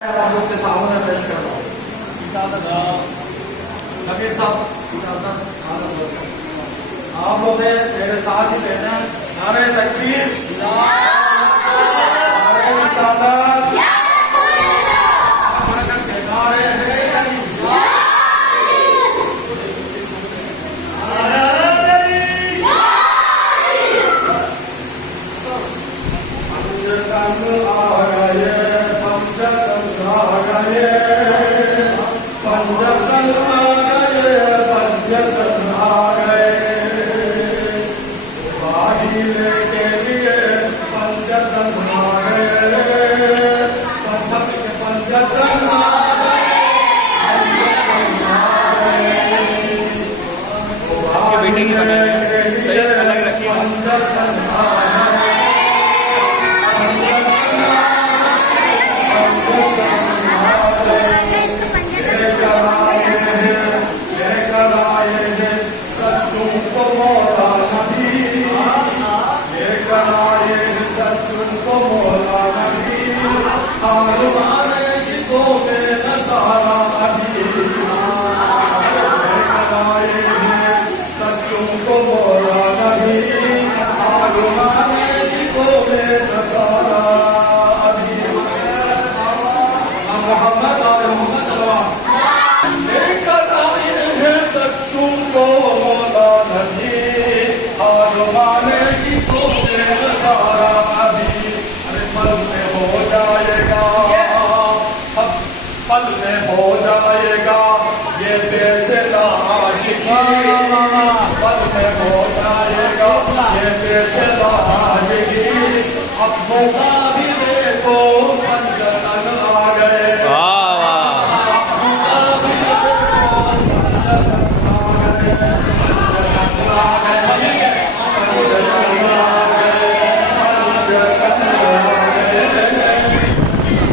आप लोग के सामने पेश कर रहा हूँ कबीर साहब। आप लोग मेरे साथ ही लेना, नारे तकबीर, नारे रिसालत, नारे हैदरी। बेटे की बनाई सही अलग रखिए। पल में हो जाएगा ये फैसला आशिकी, पल में हो जाएगा ये फैसला आशिकी। अब मौका भी